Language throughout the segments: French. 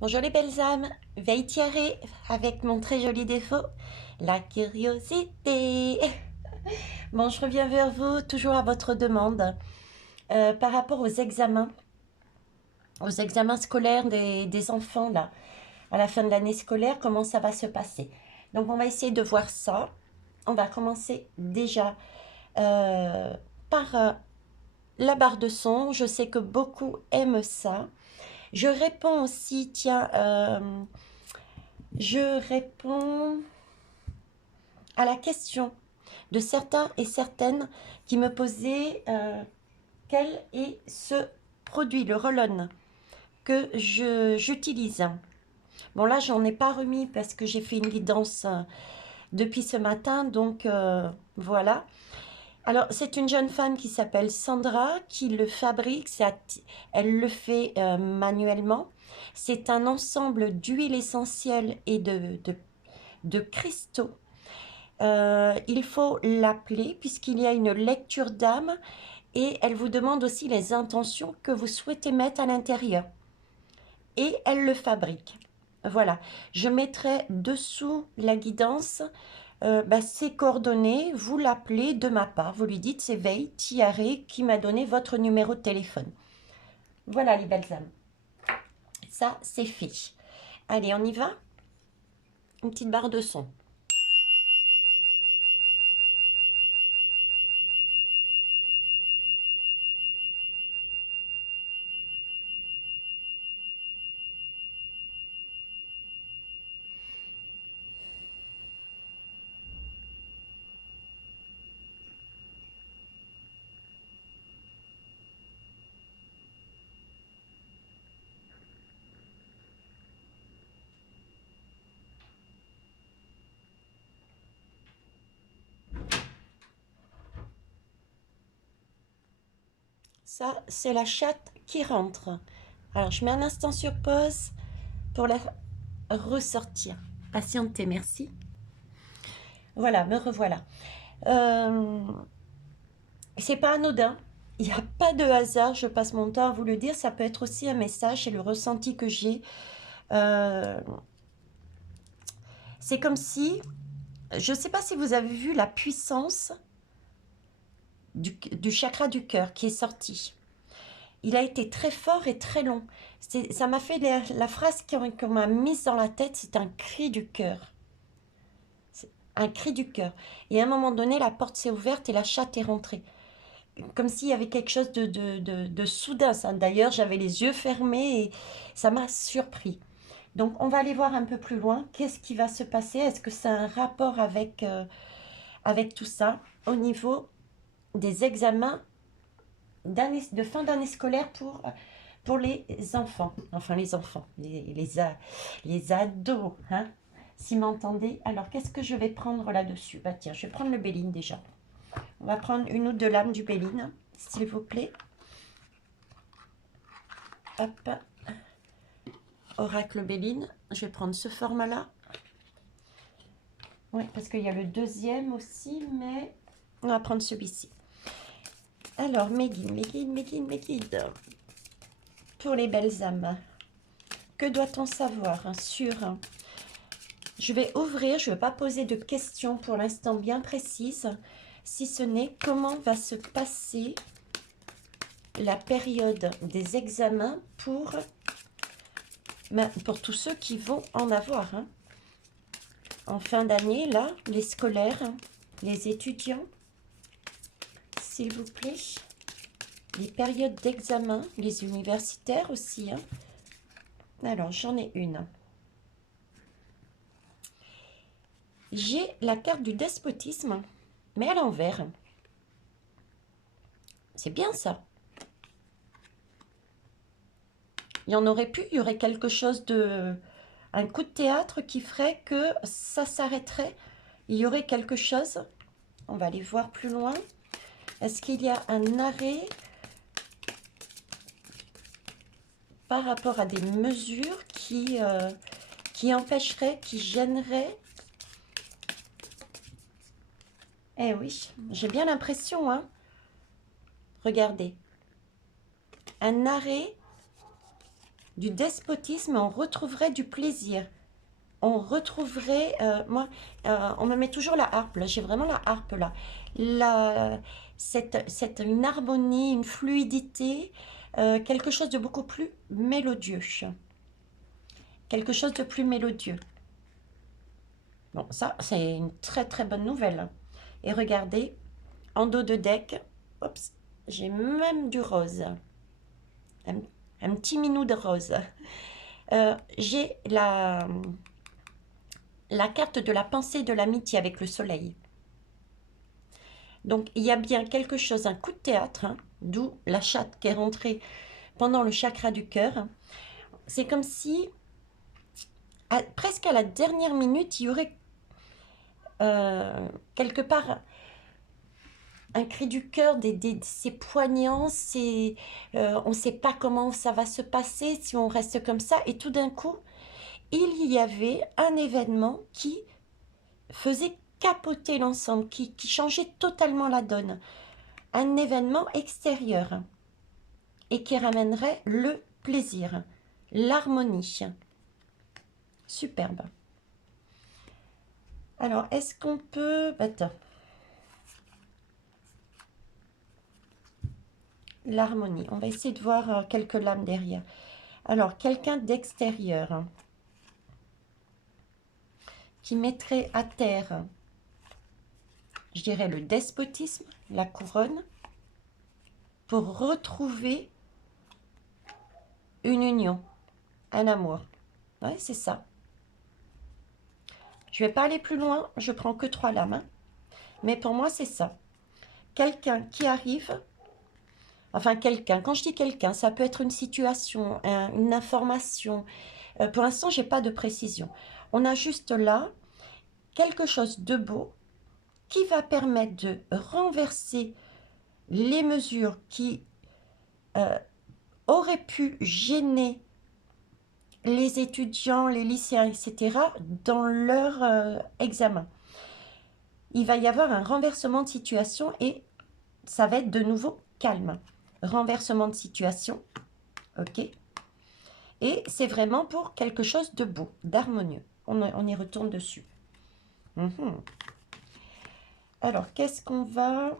Bonjour les belles âmes, veille tiaré avec mon très joli défaut, la curiosité. Bon, je reviens vers vous, toujours à votre demande, par rapport aux examens scolaires des enfants, là, à la fin de l'année scolaire, comment ça va se passer. Donc, on va essayer de voir ça. On va commencer déjà euh, par la barre de son. Je sais que beaucoup aiment ça. Je réponds aussi, tiens, je réponds à la question de certains et certaines qui me posaient quel est ce produit, le roll-on, que j'utilise. Bon, là, j'en ai pas remis parce que j'ai fait une guidance depuis ce matin, donc voilà. Alors, c'est une jeune femme qui s'appelle Sandra qui le fabrique, elle le fait manuellement. C'est un ensemble d'huiles essentielles et de cristaux. Il faut l'appeler puisqu'il y a une lecture d'âme et elle vous demande aussi les intentions que vous souhaitez mettre à l'intérieur. Et elle le fabrique. Voilà, je mettrai dessous la guidance ses coordonnées, vous l'appelez de ma part, vous lui dites c'est Veille Tiaré qui m'a donné votre numéro de téléphone. Voilà les belles âmes, ça c'est fait. Allez, on y va. Une petite barre de son. Ça, c'est la chatte qui rentre. Alors, je mets un instant sur pause pour la ressortir. Patientez, merci. Voilà, me revoilà. Euh, c'est pas anodin. Il n'y a pas de hasard, je passe mon temps à vous le dire. Ça peut être aussi un message, c'est le ressenti que j'ai. Euh, c'est comme si, je ne sais pas si vous avez vu la puissance du chakra du cœur qui est sorti. Il a été très fort et très long. Ça m'a fait la phrase qu'on m'a mise dans la tête, c'est un cri du cœur. Un cri du cœur. Et à un moment donné, la porte s'est ouverte et la chatte est rentrée. Comme s'il y avait quelque chose de soudain. D'ailleurs, j'avais les yeux fermés et ça m'a surpris. Donc, on va aller voir un peu plus loin. Qu'est-ce qui va se passer? Est-ce que ça a un rapport avec tout ça au niveau des examens de fin d'année scolaire pour les enfants? Enfin, les enfants, les ados, hein, si m'entendez. Alors, qu'est-ce que je vais prendre là-dessus? Bah tiens, je vais prendre le Béline déjà. On va prendre une ou deux lames du Béline, s'il vous plaît. Hop, Oracle Béline. Je vais prendre ce format-là. Oui, parce qu'il y a le deuxième aussi, mais on va prendre celui-ci. Alors, mes guides. Pour les belles âmes. Que doit-on savoir sur... Je vais ouvrir, je ne vais pas poser de questions pour l'instant bien précises, si ce n'est comment va se passer la période des examens pour tous ceux qui vont en avoir. Hein. En fin d'année, là, les scolaires, les étudiants, s'il vous plaît. Les périodes d'examen, les universitaires aussi. Hein. Alors, j'en ai une. J'ai la carte du despotisme, mais à l'envers. C'est bien ça. Il y en aurait pu, il y aurait quelque chose de... Un coup de théâtre qui ferait que ça s'arrêterait. Il y aurait quelque chose. On va aller voir plus loin. Est-ce qu'il y a un arrêt par rapport à des mesures qui empêcheraient, qui gêneraient? Eh oui, j'ai bien l'impression, hein. Regardez. Un arrêt du despotisme, on retrouverait du plaisir. On retrouverait, on me met toujours la harpe, là, j'ai vraiment la harpe là. Une harmonie, une fluidité, quelque chose de beaucoup plus mélodieux. Quelque chose de plus mélodieux. Bon, ça, c'est une très très bonne nouvelle. Et regardez, en dos de deck, oups, j'ai même du rose. Un petit minou de rose. J'ai la carte de la pensée de l'amitié avec le soleil. Donc, il y a bien quelque chose, un coup de théâtre, hein, d'où la chatte qui est rentrée pendant le chakra du cœur. C'est comme si, presque à la dernière minute, il y aurait quelque part un cri du cœur, c'est poignant, on ne sait pas comment ça va se passer si on reste comme ça. Et tout d'un coup, il y avait un événement qui faisait capoter l'ensemble, qui changeait totalement la donne. Un événement extérieur et qui ramènerait le plaisir, l'harmonie. Superbe. Alors, est-ce qu'on peut... Attends. L'harmonie. On va essayer de voir quelques lames derrière. Alors, quelqu'un d'extérieur qui mettrait à terre, je dirais, le despotisme, la couronne, pour retrouver une union, un amour. Oui, c'est ça. Je ne vais pas aller plus loin, je prends que 3 lames. Hein. Mais pour moi, c'est ça. Quelqu'un qui arrive, enfin quelqu'un, quand je dis quelqu'un, ça peut être une situation, une information. Pour l'instant, je n'ai pas de précision. On a juste là quelque chose de beau qui va permettre de renverser les mesures qui auraient pu gêner les étudiants, les lycéens, etc., dans leur examen. Il va y avoir un renversement de situation et ça va être de nouveau calme. Renversement de situation, ok. Et c'est vraiment pour quelque chose de beau, d'harmonieux. On y retourne dessus. Alors, qu'est-ce qu'on va...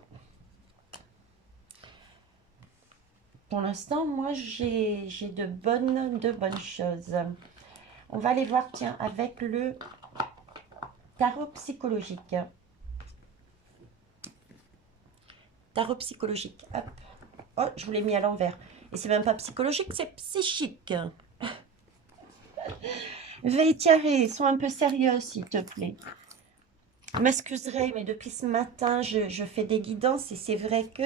Pour l'instant, moi, j'ai de bonnes choses. On va aller voir, tiens, avec le tarot psychologique. Tarot psychologique. Hop. Oh, je vous l'ai mis à l'envers. Et c'est même pas psychologique, c'est psychique. Veille Thierry, sois un peu sérieux, s'il te plaît. Vous m'excuserez, mais depuis ce matin, je fais des guidances et c'est vrai que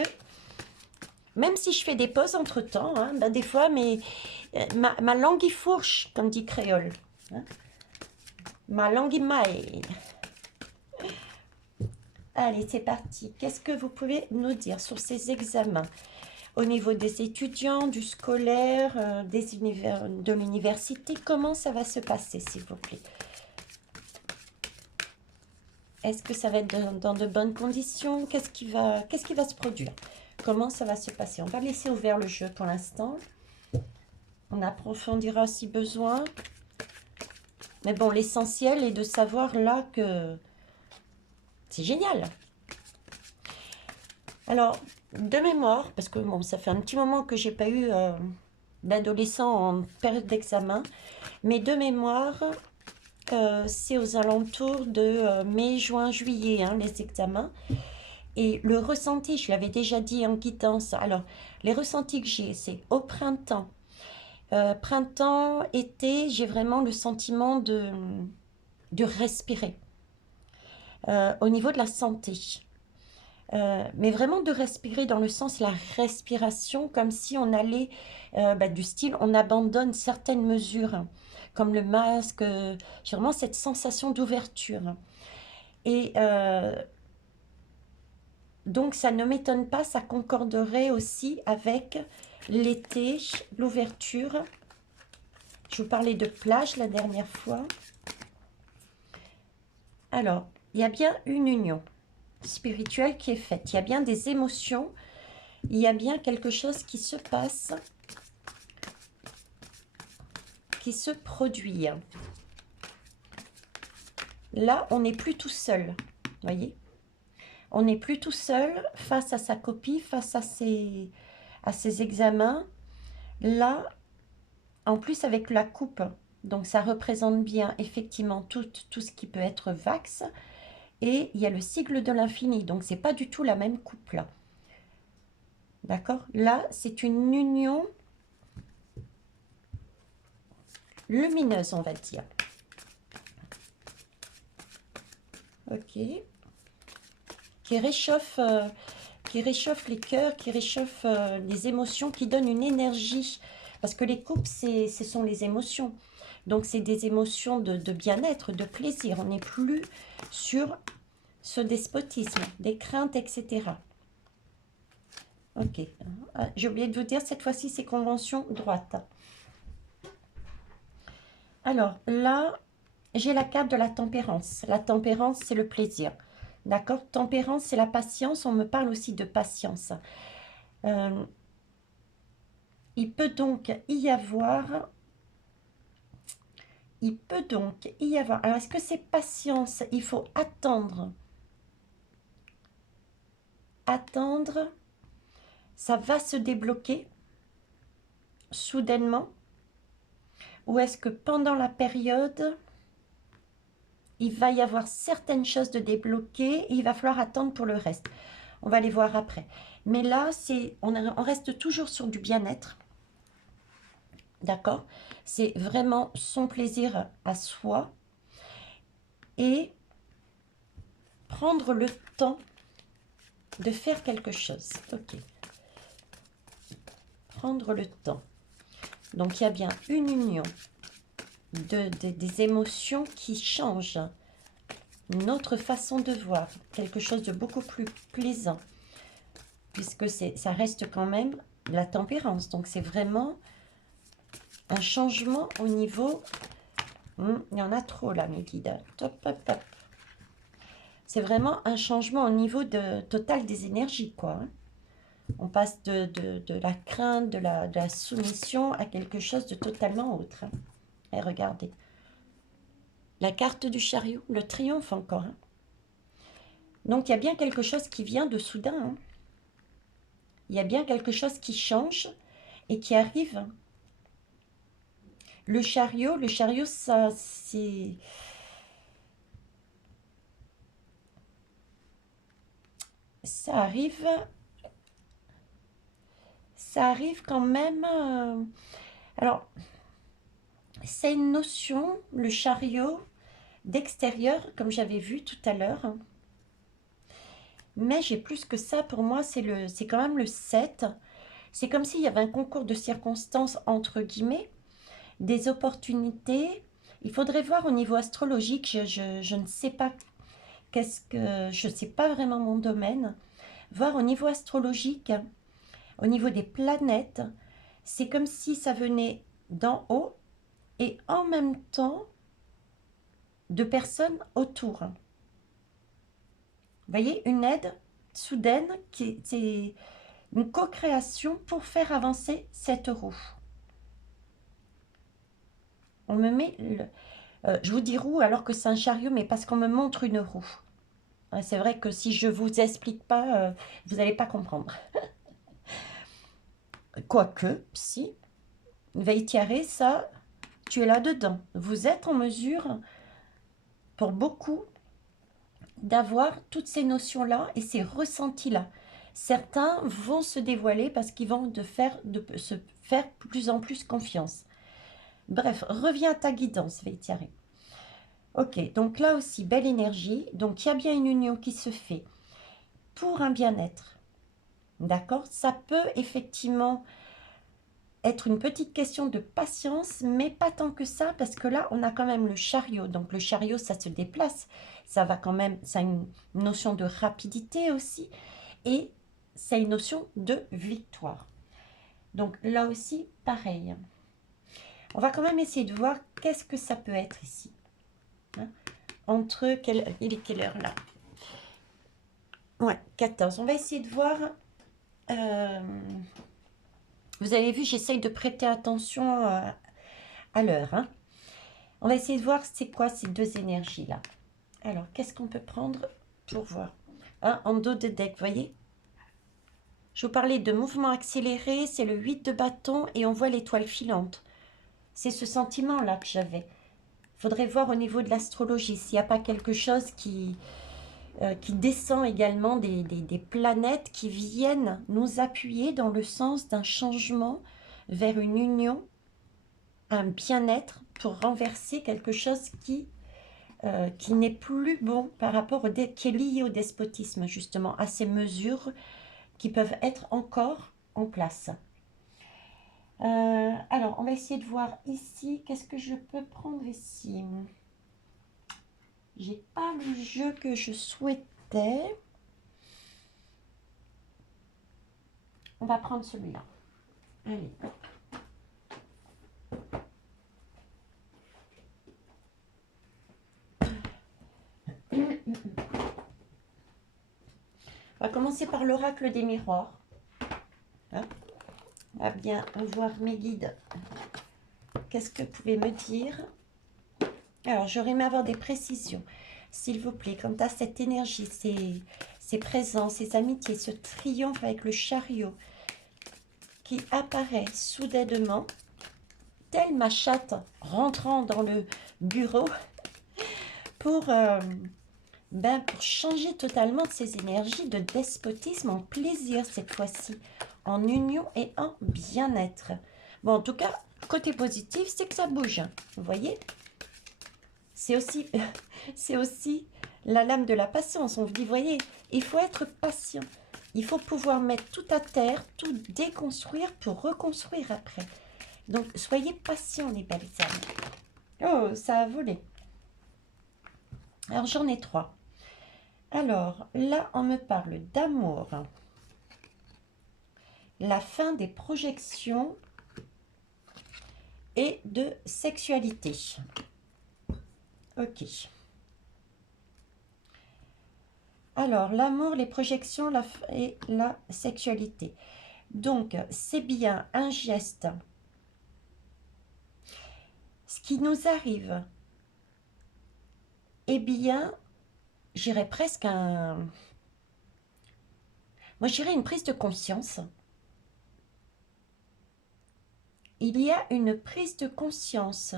même si je fais des pauses entre-temps, hein, ben des fois, ma langue y fourche, comme dit Créole. Hein. Ma langue y maille. Allez, c'est parti. Qu'est-ce que vous pouvez nous dire sur ces examens au niveau des étudiants, du scolaire, de l'université? Comment ça va se passer, s'il vous plaît? Est-ce que ça va être dans de bonnes conditions? Qu'est-ce qui va se produire? Comment ça va se passer? On va laisser ouvert le jeu pour l'instant. On approfondira si besoin. Mais bon, l'essentiel est de savoir là que c'est génial. Alors, de mémoire, parce que bon, ça fait un petit moment que j'ai pas eu d'adolescent en période d'examen, mais de mémoire, c'est aux alentours de mai, juin, juillet, hein, les examens. Et le ressenti, je l'avais déjà dit en guidance, alors les ressentis que j'ai, c'est au printemps. Printemps, été, j'ai vraiment le sentiment de respirer. Au niveau de la santé. Mais vraiment de respirer dans le sens, la respiration, comme si on allait, du style, on abandonne certaines mesures, comme le masque, j'ai vraiment cette sensation d'ouverture. Et donc, ça ne m'étonne pas, ça concorderait aussi avec l'été, l'ouverture. Je vous parlais de plage la dernière fois. Alors, il y a bien une union spirituelle qui est faite. Il y a bien des émotions. Il y a bien quelque chose qui se passe. qui se produit. Là, on n'est plus tout seul, voyez. On n'est plus tout seul face à sa copie, face à ses examens. Là, en plus avec la coupe, donc ça représente bien effectivement tout ce qui peut être Vax. Et il y a le sigle de l'infini, donc c'est pas du tout la même coupe là. D'accord? Là, c'est une union lumineuse, on va dire. Ok. Qui réchauffe les cœurs, qui réchauffe les émotions, qui donne une énergie. Parce que les coupes, ce sont les émotions. Donc, c'est des émotions de bien-être, de plaisir. On n'est plus sur ce despotisme, des craintes, etc. Ok. Ah, j'ai oublié de vous dire, cette fois-ci, c'est convention droite. Alors, là, j'ai la carte de la tempérance. La tempérance, c'est le plaisir. D'accord? Tempérance, c'est la patience. On me parle aussi de patience. Il peut donc y avoir... Alors, est-ce que c'est patience? Il faut attendre. Attendre. Ça va se débloquer soudainement. Ou est-ce que pendant la période, il va y avoir certaines choses de débloquer et il va falloir attendre pour le reste. On va les voir après. Mais là, on reste toujours sur du bien-être. D'accord? C'est vraiment son plaisir à soi. Et prendre le temps de faire quelque chose. Ok. Prendre le temps. Donc, il y a bien une union des émotions qui changent notre façon de voir. Quelque chose de beaucoup plus plaisant. Puisque ça reste quand même la tempérance. Donc, c'est vraiment un changement au niveau... il y en a trop là, mes guides. Top, top, top. C'est vraiment un changement au niveau total des énergies, quoi. On passe de la crainte, de la soumission à quelque chose de totalement autre. Et regardez. La carte du chariot, le triomphe encore. Donc, il y a bien quelque chose qui vient de soudain. Il y a bien quelque chose qui change et qui arrive. Le chariot, ça, c'est... Ça arrive quand même... alors, c'est une notion, le chariot, d'extérieur, comme j'avais vu tout à l'heure. Mais j'ai plus que ça. Pour moi, c'est quand même le 7. C'est comme s'il y avait un concours de circonstances, entre guillemets, des opportunités. Il faudrait voir au niveau astrologique. Je ne sais pas je ne sais pas vraiment mon domaine. Voir au niveau astrologique, au niveau des planètes, c'est comme si ça venait d'en haut et en même temps de personnes autour. Vous voyez, une aide soudaine, c'est une co-création pour faire avancer cette roue. On me met, je vous dis roue alors que c'est un chariot, mais parce qu'on me montre une roue. C'est vrai que si je ne vous explique pas, vous n'allez pas comprendre. Quoique, si, Veitiare, ça, tu es là-dedans. Vous êtes en mesure, pour beaucoup, d'avoir toutes ces notions-là et ces ressentis-là. Certains vont se dévoiler parce qu'ils vont se faire plus en plus confiance. Bref, reviens à ta guidance, Veitiare. Ok, donc là aussi, belle énergie. Donc, il y a bien une union qui se fait pour un bien-être. D'accord? Ça peut effectivement être une petite question de patience, mais pas tant que ça, parce que là, on a quand même le chariot. Donc, le chariot, ça se déplace. Ça va quand même, ça a une notion de rapidité aussi. Et ça a une notion de victoire. Donc, là aussi, pareil. On va quand même essayer de voir qu'est-ce que ça peut être ici. Hein? Il est quelle heure là? Ouais, 14. On va essayer de voir... vous avez vu, j'essaye de prêter attention à l'heure. Hein. On va essayer de voir c'est quoi ces deux énergies-là. Alors, qu'est-ce qu'on peut prendre pour voir en dos de deck, vous voyez. Je vous parlais de mouvement accéléré, c'est le 8 de bâton et on voit l'étoile filante. C'est ce sentiment-là que j'avais. Il faudrait voir au niveau de l'astrologie s'il n'y a pas quelque chose qui descend également des planètes qui viennent nous appuyer dans le sens d'un changement vers une union, un bien-être pour renverser quelque chose qui n'est plus bon par rapport qui est lié au despotisme, justement, à ces mesures qui peuvent être encore en place. Alors, on va essayer de voir ici, qu'est-ce que je peux prendre ici? J'ai pas le jeu que je souhaitais. On va prendre celui-là. Allez. On va commencer par l'oracle des miroirs. Hein? On va bien voir mes guides. Qu'est-ce que vous pouvez me dire? Alors, j'aurais aimé avoir des précisions, s'il vous plaît, quant à cette énergie, ces présences, ces amitiés, ce triomphe avec le chariot qui apparaît soudainement, telle ma chatte rentrant dans le bureau pour changer totalement de ces énergies de despotisme en plaisir cette fois-ci, en union et en bien-être. Bon, en tout cas, côté positif, c'est que ça bouge, vous voyez. C'est aussi la lame de la patience. On vous dit, voyez, il faut être patient. Il faut pouvoir mettre tout à terre, tout déconstruire pour reconstruire après. Donc, soyez patients, les belles âmes. Oh, ça a volé. Alors, j'en ai 3. Alors, là, on me parle d'amour. La fin des projections et de sexualité. Ok. Alors, l'amour, les projections et la sexualité. Donc, c'est bien un geste. Ce qui nous arrive, eh bien, j'irais presque moi, je dirais une prise de conscience. Il y a une prise de conscience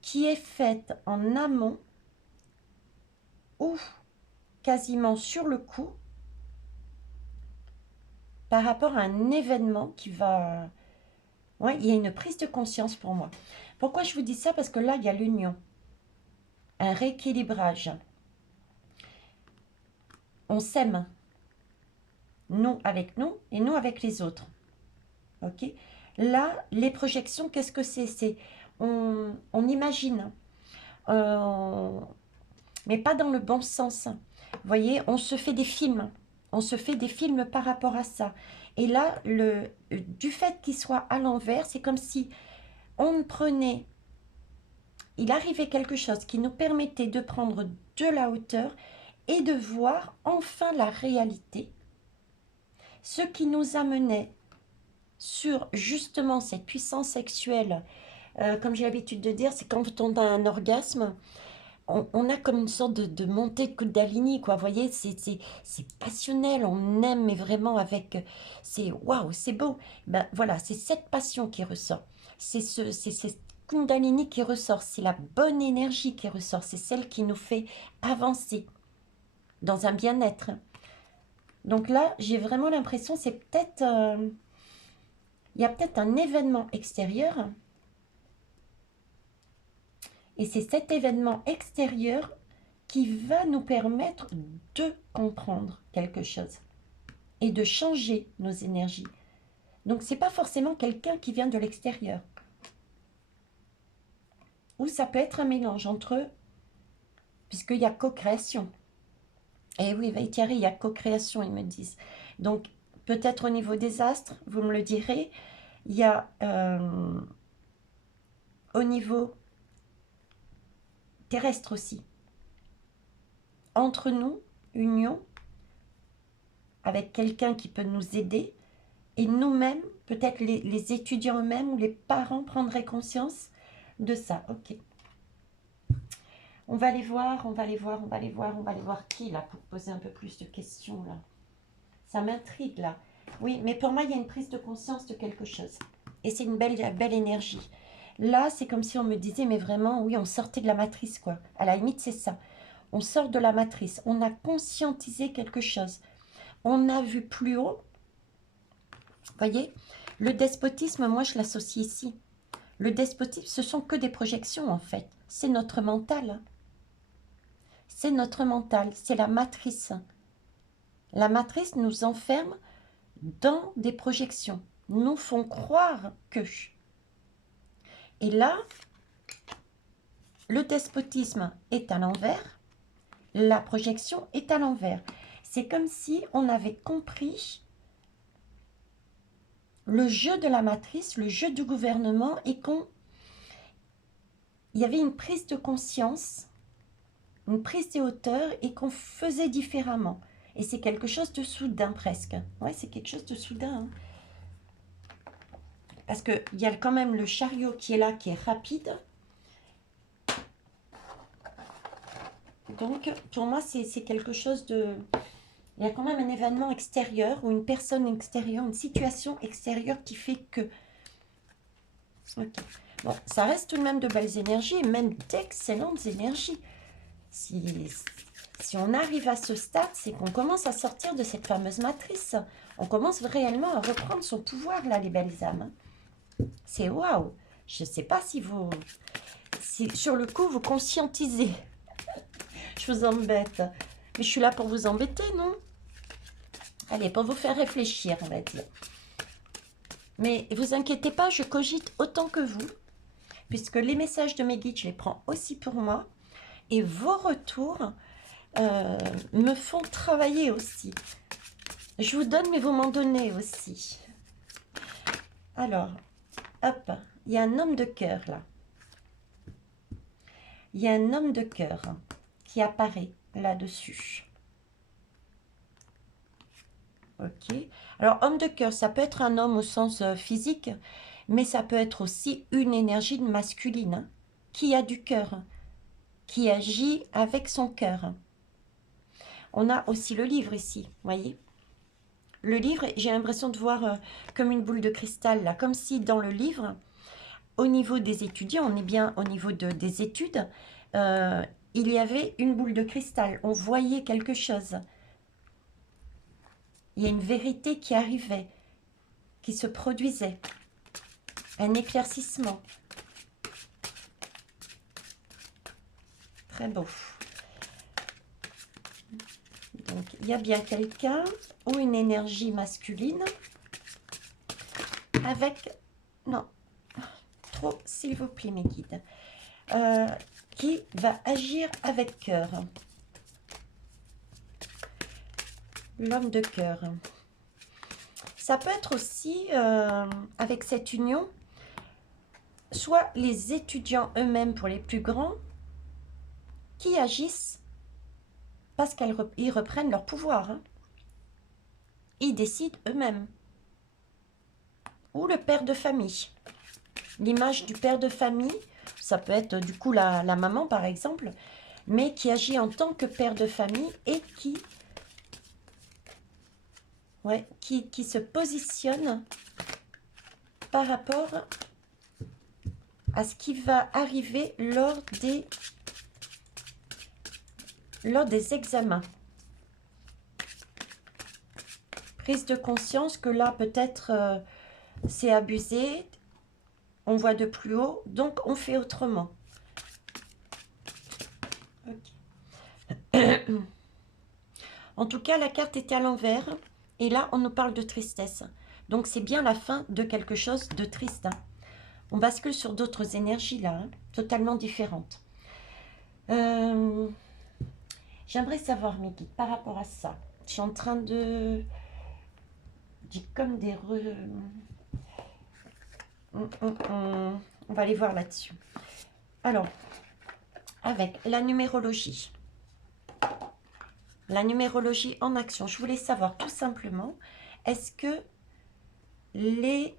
qui est faite en amont ou quasiment sur le coup par rapport à un événement qui va... Ouais, il y a une prise de conscience pour moi. Pourquoi je vous dis ça? Parce que là, il y a l'union, un rééquilibrage. On s'aime, nous avec nous et nous avec les autres. Ok? Là, les projections, qu'est-ce que c'est? On imagine, mais pas dans le bon sens. Vous voyez, on se fait des films. On se fait des films par rapport à ça. Et là, du fait qu'il soit à l'envers, c'est comme si on prenait... Il arrivait quelque chose qui nous permettait de prendre de la hauteur et de voir enfin la réalité. Ce qui nous amenait sur justement cette puissance sexuelle. Comme j'ai l'habitude de dire, c'est quand on a un orgasme, on a comme une sorte de montée de Kundalini, quoi. Vous voyez, c'est passionnel, on aime, mais vraiment avec... C'est waouh, c'est beau. Ben voilà, c'est cette passion qui ressort. C'est cette Kundalini qui ressort, c'est la bonne énergie qui ressort, c'est celle qui nous fait avancer dans un bien-être. Donc là, j'ai vraiment l'impression, c'est peut-être... il y a peut-être un événement extérieur. Et c'est cet événement extérieur qui va nous permettre de comprendre quelque chose et de changer nos énergies. Donc, ce n'est pas forcément quelqu'un qui vient de l'extérieur. Ou ça peut être un mélange entre eux, puisqu'il y a co-création. Et oui, Thierry, il y a co-création, ils me disent. Donc, peut-être au niveau des astres, vous me le direz, il y a au niveau terrestre aussi. Entre nous, union, avec quelqu'un qui peut nous aider, et nous-mêmes, peut-être les étudiants eux-mêmes ou les parents prendraient conscience de ça. Ok. On va aller voir, on va aller voir, on va aller voir, on va aller voir qui là pour poser un peu plus de questions là. Ça m'intrigue là. Oui, mais pour moi, il y a une prise de conscience de quelque chose. Et c'est une belle énergie. Là, c'est comme si on me disait, mais vraiment, oui, on sortait de la matrice, quoi. À la limite, c'est ça. On sort de la matrice. On a conscientisé quelque chose. On a vu plus haut. Vous voyez, le despotisme, moi, je l'associe ici. Le despotisme, ce sont que des projections, en fait. C'est notre mental. C'est notre mental. C'est la matrice. La matrice nous enferme dans des projections, nous font croire que. Et là, le despotisme est à l'envers, la projection est à l'envers. C'est comme si on avait compris le jeu de la matrice, le jeu du gouvernement, et qu'il y avait une prise de conscience, une prise de hauteur, et qu'on faisait différemment. Et c'est quelque chose de soudain presque. Ouais, c'est quelque chose de soudain. Hein. Parce qu'il y a quand même le chariot qui est là, qui est rapide. Donc, pour moi, c'est quelque chose de... Il y a quand même un événement extérieur ou une personne extérieure, une situation extérieure qui fait que... Okay. Bon, ça reste tout de même de belles énergies, et même d'excellentes énergies. Si on arrive à ce stade, c'est qu'on commence à sortir de cette fameuse matrice. On commence réellement à reprendre son pouvoir, là, les belles âmes. C'est waouh! Je ne sais pas si vous... Si sur le coup, vous conscientisez. Je vous embête. Mais je suis là pour vous embêter, non? Allez, pour vous faire réfléchir, on va dire. Mais vous inquiétez pas, je cogite autant que vous, puisque les messages de mes guides, je les prends aussi pour moi. Et vos retours me font travailler aussi. Je vous donne, mais vous m'en donnez aussi. Alors, hop, il y a un homme de cœur là. Il y a un homme de cœur qui apparaît là-dessus. Ok. Alors, homme de cœur, ça peut être un homme au sens physique, mais ça peut être aussi une énergie masculine hein, qui a du cœur, qui agit avec son cœur. On a aussi le livre ici, vous voyez. Le livre, j'ai l'impression de voir comme une boule de cristal, là, comme si dans le livre, au niveau des étudiants, on est bien au niveau des études, il y avait une boule de cristal, on voyait quelque chose. Il y a une vérité qui arrivait, qui se produisait, un éclaircissement. Très beau. Donc, il y a bien quelqu'un ou une énergie masculine avec... Non, trop, s'il vous plaît, mes guides. Qui va agir avec cœur. L'homme de cœur. Ça peut être aussi, avec cette union, soit les étudiants eux-mêmes pour les plus grands, qui agissent parce qu'ils reprennent leur pouvoir. Hein. Ils décident eux-mêmes. Ou le père de famille. L'image du père de famille, ça peut être du coup la maman par exemple, mais qui agit en tant que père de famille et qui se positionne par rapport à ce qui va arriver lors des examens. Prise de conscience que là, peut-être, c'est abusé, on voit de plus haut, donc on fait autrement. Okay. En tout cas, la carte était à l'envers, et là, on nous parle de tristesse. Donc, c'est bien la fin de quelque chose de triste. Hein. On bascule sur d'autres énergies, là, hein, totalement différentes. J'aimerais savoir, mes guides, par rapport à ça. Je suis en train de... comme des... On va aller voir là-dessus. Alors, avec la numérologie. La numérologie en action. Je voulais savoir tout simplement, est-ce que les...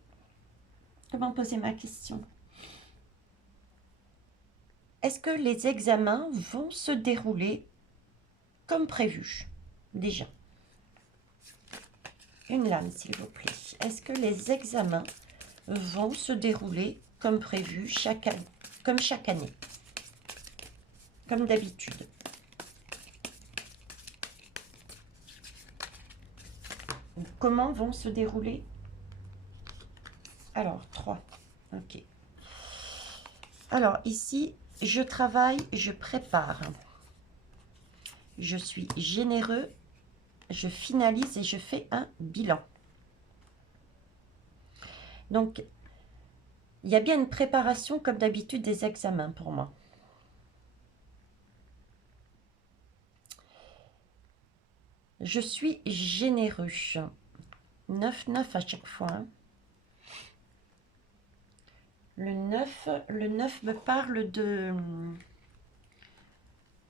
Comment poser ma question? est-ce que les examens vont se dérouler comme prévu? Déjà. Une lame, s'il vous plaît. Est-ce que les examens vont se dérouler comme prévu, comme chaque année, comme d'habitude? Comment vont se dérouler? Alors, 3. Ok. Alors, ici, je travaille, je prépare. Je suis généreux, je finalise et je fais un bilan. Donc, il y a bien une préparation, comme d'habitude, des examens pour moi. Je suis généreux. 9, 9 à chaque fois. Hein. Le 9 me parle de...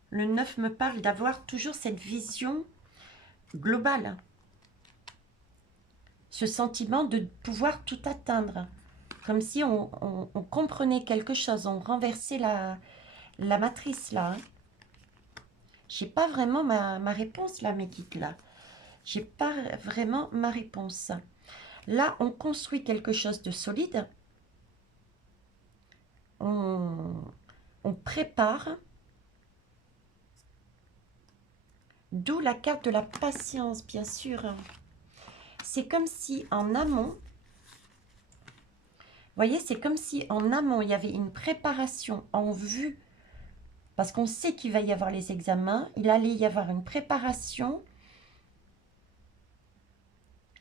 Le 9 me parle d'avoir toujours cette vision globale. Ce sentiment de pouvoir tout atteindre. Comme si on comprenait quelque chose, on renversait la matrice là. Hein. J'ai pas vraiment ma réponse là, mes guides là. J'ai pas vraiment ma réponse. Là, on construit quelque chose de solide. On prépare. D'où la carte de la patience, bien sûr. C'est comme si en amont, vous voyez, c'est comme si en amont, il y avait une préparation en vue. Parce qu'on sait qu'il va y avoir les examens. Il allait y avoir une préparation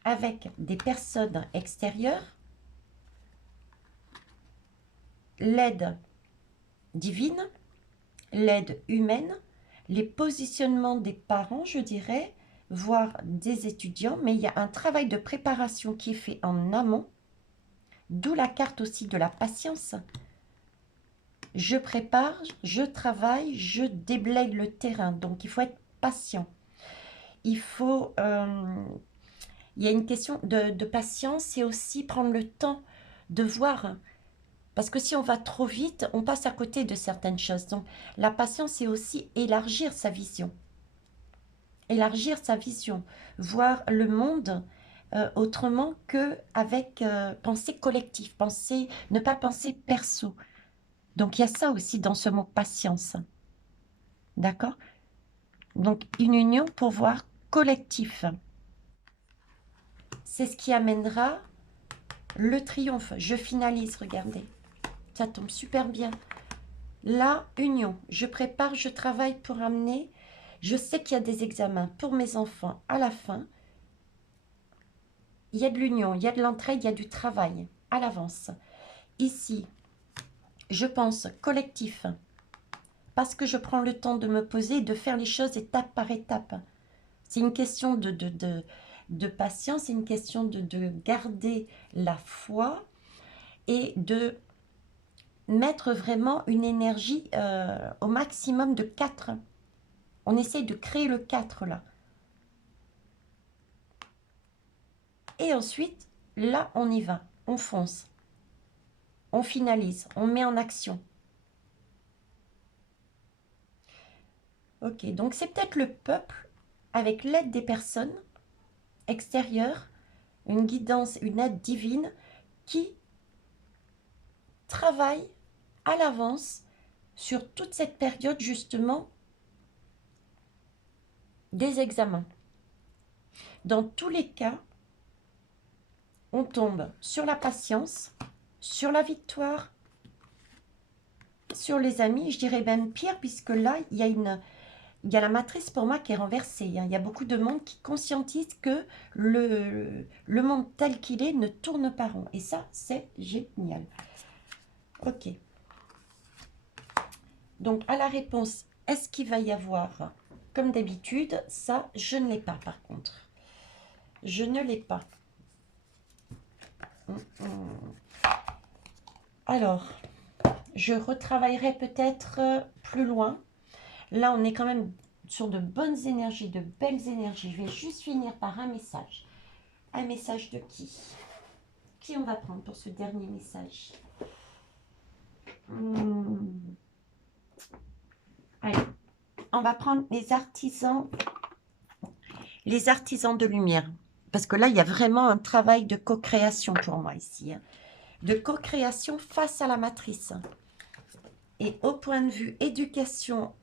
avec des personnes extérieures, l'aide divine, l'aide humaine, les positionnements des parents, je dirais, voire des étudiants, mais il y a un travail de préparation qui est fait en amont, d'où la carte aussi de la patience. Je prépare, je travaille, je déblaye le terrain, donc il faut être patient. Il faut... il y a une question de patience et aussi prendre le temps de voir. Parce que si on va trop vite, on passe à côté de certaines choses. Donc la patience, c'est aussi élargir sa vision. Élargir sa vision. Voir le monde autrement qu'avec pensée collective. Ne pas penser perso. Donc il y a ça aussi dans ce mot patience. D'accord? Donc une union pour voir collectif. C'est ce qui amènera le triomphe. Je finalise, regardez. Ça tombe super bien. La union. Je prépare, je travaille pour amener. Je sais qu'il y a des examens pour mes enfants à la fin. Il y a de l'union, il y a de l'entraide, il y a du travail à l'avance. Ici, je pense collectif. Parce que je prends le temps de me poser et de faire les choses étape par étape. C'est une question de patience, c'est une question de garder la foi et de mettre vraiment une énergie au maximum de 4. On essaye de créer le 4 là. Et ensuite, là, on y va. On fonce. On finalise. On met en action. Ok, donc c'est peut-être le peuple, avec l'aide des personnes extérieures, une guidance, une aide divine, qui travaille à l'avance sur toute cette période, justement, des examens. Dans tous les cas, on tombe sur la patience, sur la victoire, sur les amis, je dirais même pire, puisque là, il y a la matrice pour moi qui est renversée. Hein. Il y a beaucoup de monde qui conscientise que le monde tel qu'il est ne tourne pas rond. Et ça, c'est génial. Ok. Donc, à la réponse, est-ce qu'il va y avoir, comme d'habitude, ça, je ne l'ai pas par contre. Je ne l'ai pas. Alors, je retravaillerai peut-être plus loin. Là, on est quand même sur de bonnes énergies, de belles énergies. Je vais juste finir par un message. Un message de qui? Qui on va prendre pour ce dernier message? on va prendre les artisans de lumière. Parce que là, il y a vraiment un travail de co-création pour moi ici. Hein. De co-création face à la matrice. Et au point de vue éducation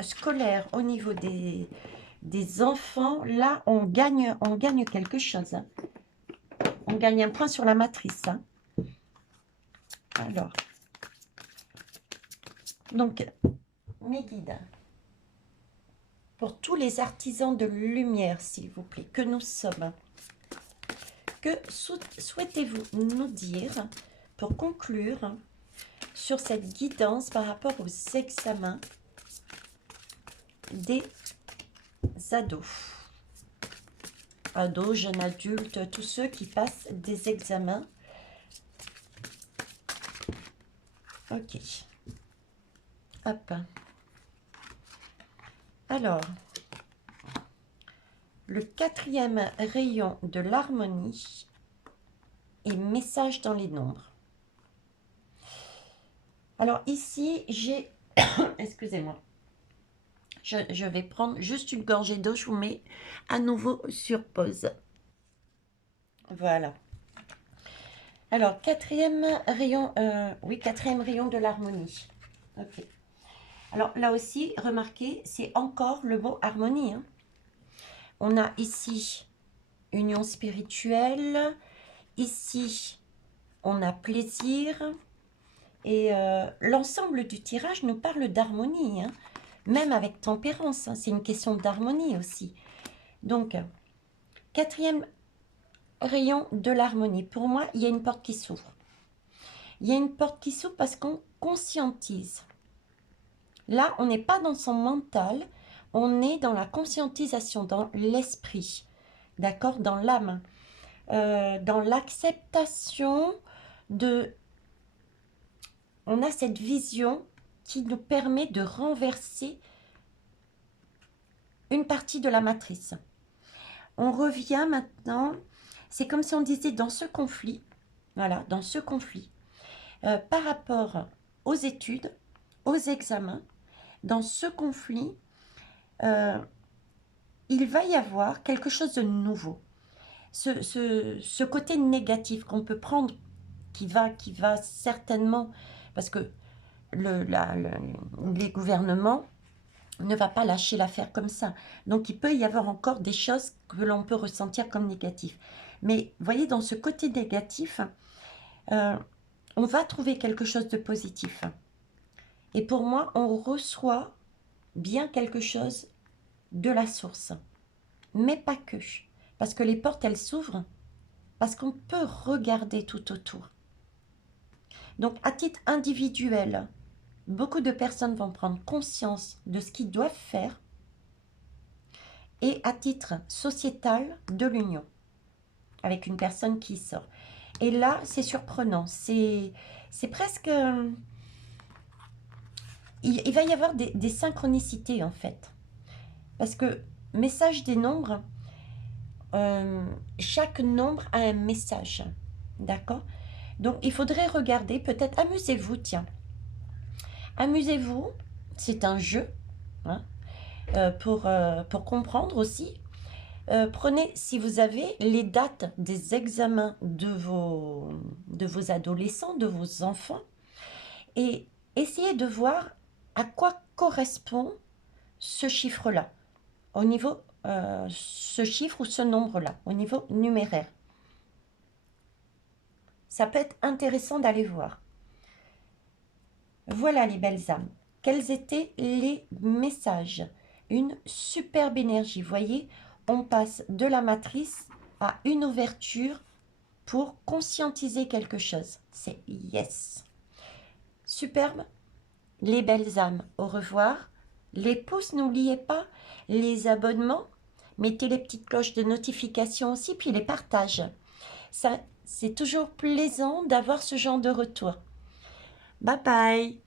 scolaire, au niveau des enfants, là, on gagne quelque chose. Hein. On gagne un point sur la matrice. Hein. Alors, donc, mes guides, pour tous les artisans de lumière, s'il vous plaît, que nous sommes, que souhaitez-vous nous dire pour conclure sur cette guidance par rapport aux examens des ados, jeunes adultes, tous ceux qui passent des examens. Ok. Hop. Alors, le 4e rayon de l'harmonie et message dans les nombres. Alors ici, j'ai... Excusez-moi. Je vais prendre juste une gorgée d'eau. Je vous mets à nouveau sur pause. Voilà. Alors, 4e rayon... oui, 4e rayon de l'harmonie. Ok. Alors là aussi, remarquez, c'est encore le mot harmonie. Hein. On a ici union spirituelle. Ici, on a plaisir. Et l'ensemble du tirage nous parle d'harmonie. Hein. Même avec tempérance, hein, c'est une question d'harmonie aussi. Donc, 4e rayon de l'harmonie. Pour moi, il y a une porte qui s'ouvre. Il y a une porte qui s'ouvre parce qu'on conscientise. Là, on n'est pas dans son mental, on est dans la conscientisation, dans l'esprit, d'accord, dans l'âme, dans l'acceptation de... On a cette vision qui nous permet de renverser une partie de la matrice. On revient maintenant, c'est comme si on disait dans ce conflit, voilà, dans ce conflit, par rapport aux études, aux examens, dans ce conflit, il va y avoir quelque chose de nouveau. Ce côté négatif qu'on peut prendre, qui va certainement, parce que les gouvernements ne va pas lâcher l'affaire comme ça. Donc, il peut y avoir encore des choses que l'on peut ressentir comme négatives. Mais, voyez, dans ce côté négatif, on va trouver quelque chose de positif. Et pour moi, on reçoit bien quelque chose de la source. Mais pas que. Parce que les portes, elles s'ouvrent. Parce qu'on peut regarder tout autour. Donc, à titre individuel, beaucoup de personnes vont prendre conscience de ce qu'ils doivent faire. Et à titre sociétal, de l'union. Avec une personne qui sort. Et là, c'est surprenant. C'est presque... il va y avoir des synchronicités, en fait. Parce que, message des nombres, chaque nombre a un message. D'accord? Donc, il faudrait regarder, peut-être, amusez-vous, tiens. Amusez-vous, c'est un jeu, hein, pour comprendre aussi. Prenez, si vous avez les dates des examens de vos adolescents, de vos enfants, et essayez de voir à quoi correspond ce chiffre-là, au niveau, ce chiffre ou ce nombre-là, au niveau numéraire. Ça peut être intéressant d'aller voir. Voilà les belles âmes. Quels étaient les messages? Une superbe énergie. Vous voyez, on passe de la matrice à une ouverture pour conscientiser quelque chose. C'est yes. Superbe. Les belles âmes, au revoir. Les pouces, n'oubliez pas. Les abonnements, mettez les petites cloches de notification aussi, puis les partages. Ça, c'est toujours plaisant d'avoir ce genre de retour. Bye bye.